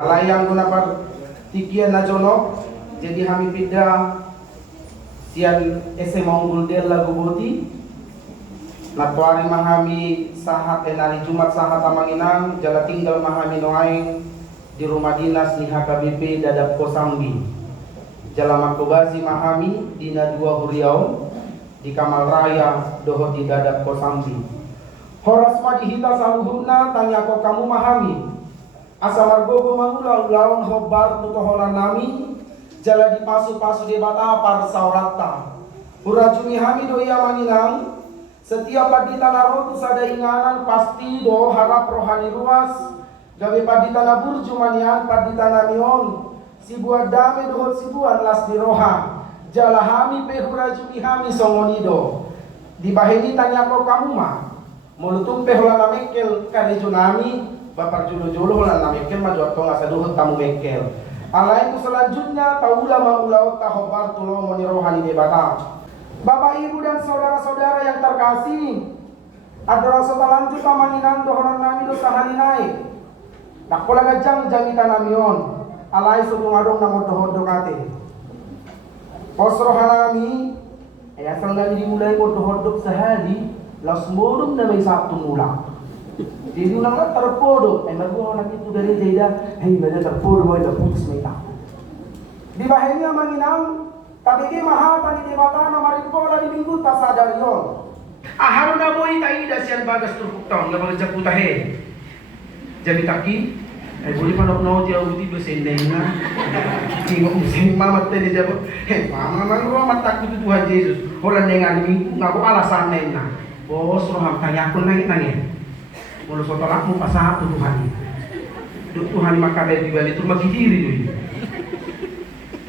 Alayang guna par tikian na jonok jadi kami pindah sian SMA Unggul Del Lagu Boti natuari mahami sahat enali Jumat sahat Tamanginang jala tinggal mahami noaing di rumah dinas ni HKBP Dadap Kosambi jala makobasi mahami dina 2 Huriau di Kamal Raya doho di Dadap Kosambi horas madihita saluhuna tanya ko kamu mahami asa margogo mangula-ulaon hobar tutoholan nami jala di pasu-pasu di bata par saurata hurajumi hami do iya manginang setiap padita narotu sada inganan pasti do harap rohani ruas gawe padita nabur jumanian padita namion sibuat dame dohot sibuan las di roha jala hami pe hurajumi hami songonido di baheni tanya ko kamu mah mulutung pe hola namekel karejo nami Bapak jolo-jolo hola namekel maju atau ngasa dohot tamu mekel alain selanjutnya taula maulaut tahobar tulo moni rohani debata Bapak Ibu dan saudara-saudara yang terkasih adalah setelah lanjut tamanginan dohoran nami dosa hari naik nak pola gajang jamita namion alai sudung adong namo dohodok ate pos rohanami asal nami dimulai mo dohodok sehari las modum na may sabtu mula jadi ulang terpodo mago lagi itu dari jeda mana terpodo mo ila putus may ta di bahenya manginang tabigi maha tani debata na maripola di minggu tasadar yon aharuna boy tayi dasian bagas turpuktaon nga mga jakutahe jami taki ay boleh panok no dia uti besendeng na kingo using mamat tene jabo mama mangro matak itu Tuhan Yesus holan dengan minggu ngaku alasan na bos roham tanya pun nangin mulu sotolakmu pasah Tuhan Tuhan maka dari bali itu magi diri dulu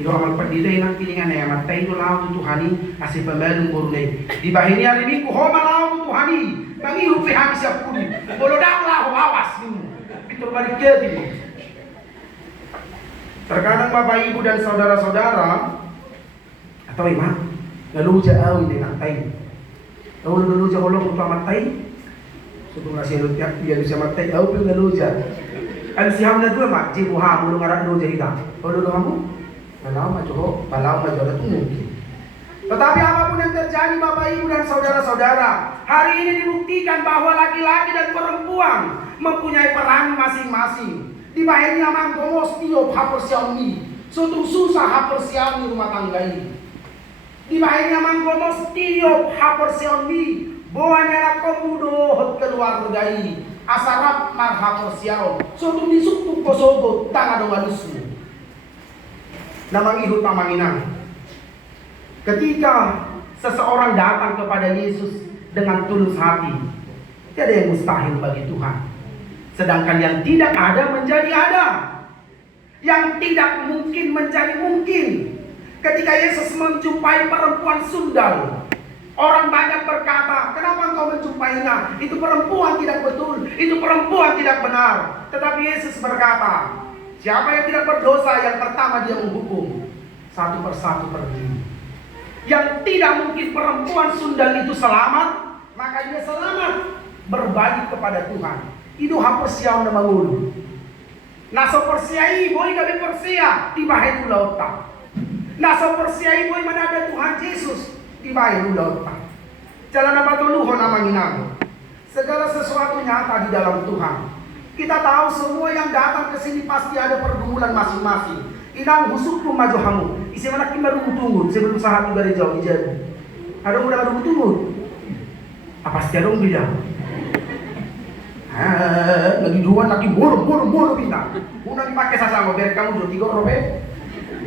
itu amal perdilai nang pilingan ya matai itu lau Tuhani asih pembalung borune di bahini hari minggu homa lau Tuhani bangi rupi habis siap kudi bolodang lau awas itu balik jadi terkadang Bapak Ibu dan saudara-saudara atau imam lalu jauh ini matai lalu jauh untuk matai sebelum nasi lutiak dia bisa matai jauh pun lalu jauh kan siam na dua mak jibu ha mulu ngarak dulu jahita kalau kamu Balau maju itu mungkin. Tetapi apapun yang terjadi Bapak Ibu dan saudara-saudara, hari ini dibuktikan bahwa laki-laki dan perempuan mempunyai peran masing-masing. Di bahaya mangkomos tiop hapersiauni, sutung susah hapersiauni rumah tangga ini. Di bahaya mangkomos tiop hapersiauni, boanya komudo hot keluarga ini. Asarap mar hapersiaun, sutung disukuk kosogo tanga domanusu. Namang ihut pamanginang. Ketika seseorang datang kepada Yesus dengan tulus hati, tidak ada yang mustahil bagi Tuhan. Sedangkan yang tidak ada menjadi ada, yang tidak mungkin menjadi mungkin. Ketika Yesus menjumpai perempuan sundal, orang banyak berkata, kenapa engkau menjumpainya? Itu perempuan tidak betul, itu perempuan tidak benar. Tetapi Yesus berkata, siapa yang tidak berdosa yang pertama dia menghukum, satu persatu pergi. Yang tidak mungkin perempuan sundal itu selamat, maka dia selamat berbalik kepada Tuhan. Itu hapersiaw na mangulu. Naso persiai boy kami persia di bahaya lauta. Naso persiai boy mana ada Tuhan Yesus di bahaya lauta. Jalan apa tuluhon namanginang. Segala sesuatu nyata di dalam Tuhan. Kita tahu semua yang datang ke sini pasti ada pergumulan masing-masing. Inang husuk maju hamu. Isi mana kita tunggu sebelum sahat dari jauh dijadi. Ada udah tunggu. Apa sih dong dia? Lagi dua lagi boro bina. Una dipakai sasama biar kamu 2 3 robe.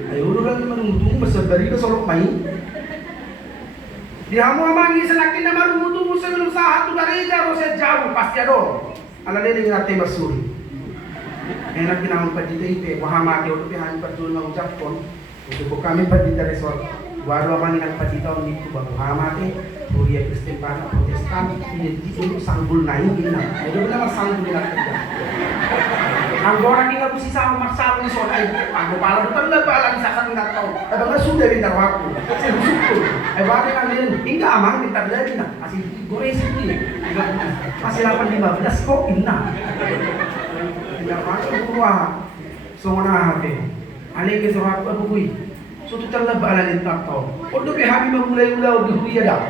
Ayo udah lagi tunggu besar dari ke solok main. Di hamu amangi selakin nama tunggu sebelum sahat dari jauh jauh pasti ada. Ala lele ngate masuri enak kinang padita ite wahama ke utupi han padul na ucapon untuk kami padita resort waro manginang padita uniku babu hama ke Buria Kristen Pana Protestan ini untuk sanggul naik ina itu benar sanggul ina kerja anggora kita busi sama masalah soal itu aku pala bukan lebih lagi sasan nggak tahu ada nggak sudah di darwaku saya bersyukur bagaimana kalian hingga aman kita belajar na masih goreng sini masih 8:15 kok ina tidak masuk keluar So na hati. Alay ke so aku bui. So tu terlebak ala ni tak tahu. Odo be hami memulai ulah di huya dah.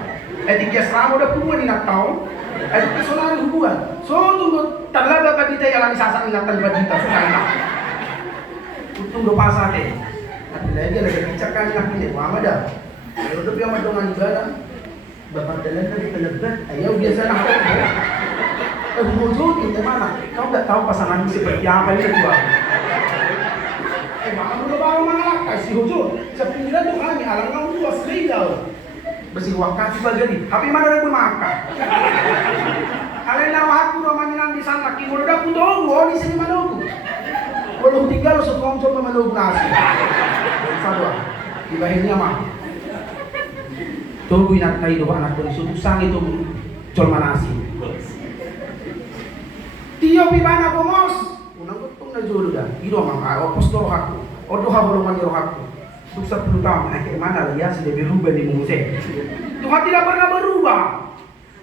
Etik selama dah puan ni nak tahu. Etik sonar hubungan. So tu terlebak pada kita yang sasak ingatan pada kita sudah. Untung do pasal deh. Tapi lagi ada kebijakan nak ini. Wah ada. Kalau tu biar madongan ibadah. Bapak dalam tadi terlebak. Ayau biasa nak apa? Hujung di mana? Kau tak tahu pasangan seperti apa ini tua. Maka baru mengalak si hujung. Sepinggiran tu kami alang kau tua sekali dah. Bersih wakati bagi. Tapi mana ada makan? Kalian nak aku rumah ni di sana. Kini muda pun tahu. Di sini mana aku? Kalau tinggal sekongkol memeluk nasi. Sadwa. Tiba ini mah. Tunggu nak tahu doa anak pun susah itu jual nasi. Tio pibana pomos. Unang gutong na julo dah. Iro mama. Opos doa aku. Odoha bolongan roh aku. Sukses 10 tahun. Akhir mana lihat sudah berubah di mungse. Tuhan tidak pernah berubah.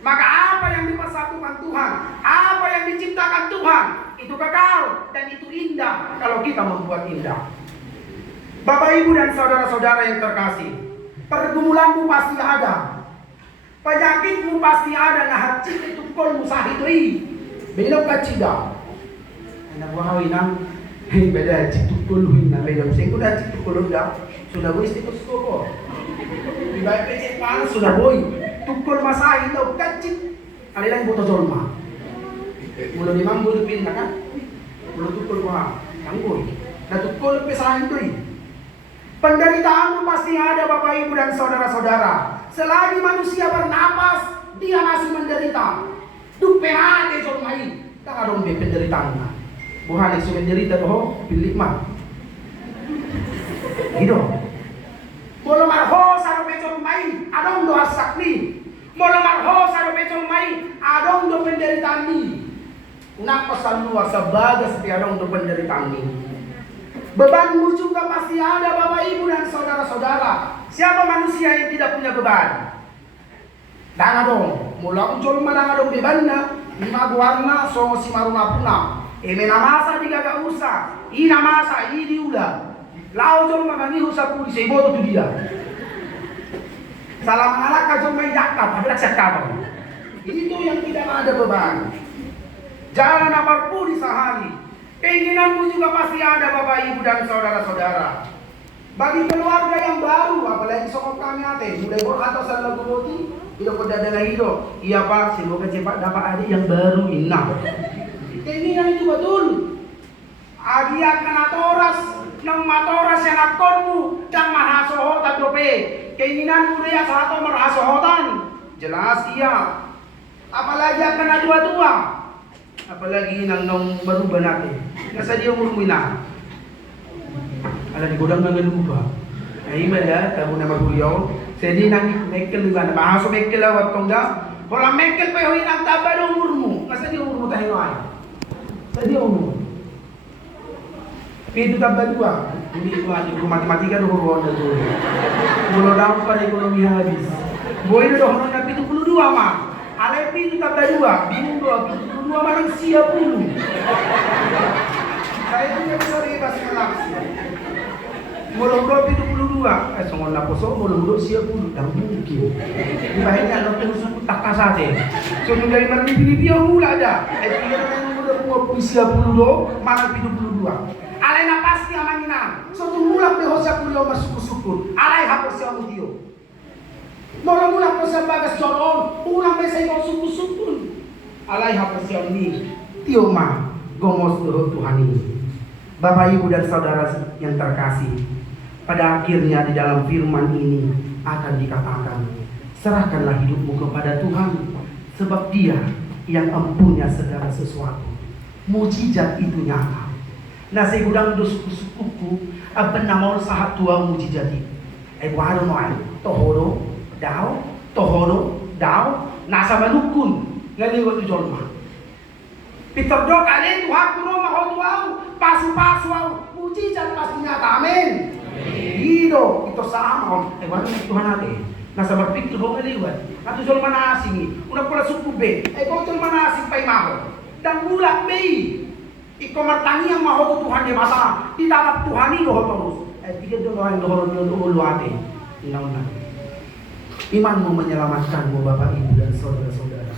Maka apa yang dipersatukan Tuhan, apa yang diciptakan Tuhan, itu kekal dan itu indah kalau kita membuat indah. Bapak, Ibu dan saudara-saudara yang terkasih, pergumulanmu pasti ada, penyakitmu pasti ada. Nah, hati itu kol musahidui, belok kacida. Anak wahawinang, beda hati itu kol huina, beda useng kuda hati itu kol dah, sudah boy itu skoko. Ibarat pecek panas sudah boy. Tukul masahi itu kacit. Alilang buto jolma. Mula limang buto pinta kan? Mula tukul wah, tangguh. Na tukul pesahin itu. Penderitaan pasti ada Bapak Ibu dan saudara-saudara. Selagi manusia bernapas, dia masih menderita. Dupe ate jolmai. Tak ada orang penderitaan. Bukan itu menderita doh, pilih mah. Gitu. Molo marho saro becong mai adong do asakni. Molo marho saro becong mai adong do penderitaan ni. Unak pasal luar sebagai adong do penderitaan ni. Bebanmu juga pasti ada Bapak Ibu dan saudara-saudara. Siapa manusia yang tidak punya beban? Danga dong. Mula uncol madanga dong bebanna. Lima warna so si maruna puna. Emena masa digaga usah. Ina masa ini udah. Lau jom magani husa puli sebo tu dia. Salam anak kajom main jakat, tapi nak siapa? Itu yang tidak ada beban. Jalan apapun disahari. Keinginanmu juga pasti ada Bapak Ibu dan saudara-saudara. Bagi keluarga yang baru, apalagi sokok kami ate, mulai berkata salah guroti, hidup berdadana hidup. Iya Pak, semoga cepat dapat adik yang baru inna. Keinginan itu betul. Adi akan atoras. Nang matoras yang akonmu dan mahasoho tadope keinginanmu dia satu merasohotan jelas iya. Apalagi akan dua-dua, apalagi nang berubah nanti nasa dia umur mina ala di godang nang lupa ay mala kamu nama beliau jadi nang mekel juga mahaso mekel awat tongga bola mekel pa hoy nang tabalo umurmu nasa dia umurmu tayo ay sa dia umur. Itu tambah 2. Ini itu aja matematika doh ronda tuh. Kalau dalam pada ekonomi habis. Boy doh ronda 72 mah. Alai itu tambah 2, bingung 72 mana sia puluh. Saya itu bisa bebas melaksi. Mulung 72, songon na poso mulung sia puluh tak mungkin. Di bahannya ada suku tak kasate. So dari mana pilih mula ada. Dia yang udah sia puluh mana 72. Alay na pasti amangina. So tumulak de hosa kuliyo masukul. Alay hapos siya mutiyo. Mula-mula po sa bagas joron. Ulang may sa ikaw sukul. Alay hapos siya ni. Tiyo ma. Gomos doho Tuhan ini. Bapak Ibu dan saudara yang terkasih. Pada akhirnya di dalam firman ini akan dikatakan. Serahkanlah hidupmu kepada Tuhan. Sebab dia yang empunya segala sesuatu. Mujizat itu nyata. Nasi gudang suku-sukuku apa nama sahat tua mujizati. Waro noai tohoro dao nasa manukun ngali waktu jolma. Peter dok ale Tuhan kuno maho tuau pasu-pasu mujizat pasti nyata amin. Hido itu sama waro Tuhan ade. Nasa berpikir ho ngaliwat. Natu jolma nasi ni. Una pula suku be. Kau jolma nasi pai maho. Dan mulak bei. Iko martangi yang maho tu Tuhan dia mata. Ditatap Tuhan ini doh terus. Tiga doh yang doh lu ate. Inauna. Imanmu menyelamatkanmu Bapak Ibu dan saudara-saudara.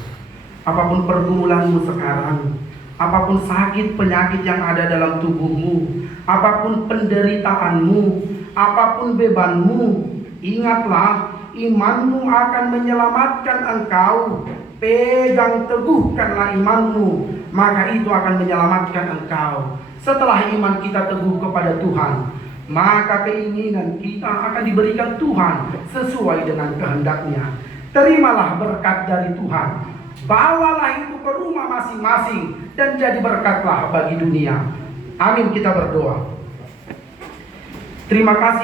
Apapun pergumulanmu sekarang, apapun sakit penyakit yang ada dalam tubuhmu, apapun penderitaanmu, apapun bebanmu, ingatlah imanmu akan menyelamatkan engkau. Pegang teguhkanlah imanmu, maka itu akan menyelamatkan engkau. Setelah iman kita teguh kepada Tuhan, maka keinginan kita akan diberikan Tuhan sesuai dengan kehendaknya. Terimalah berkat dari Tuhan, bawalah itu ke rumah masing-masing, dan jadi berkatlah bagi dunia. Amin, kita berdoa. Terima kasih.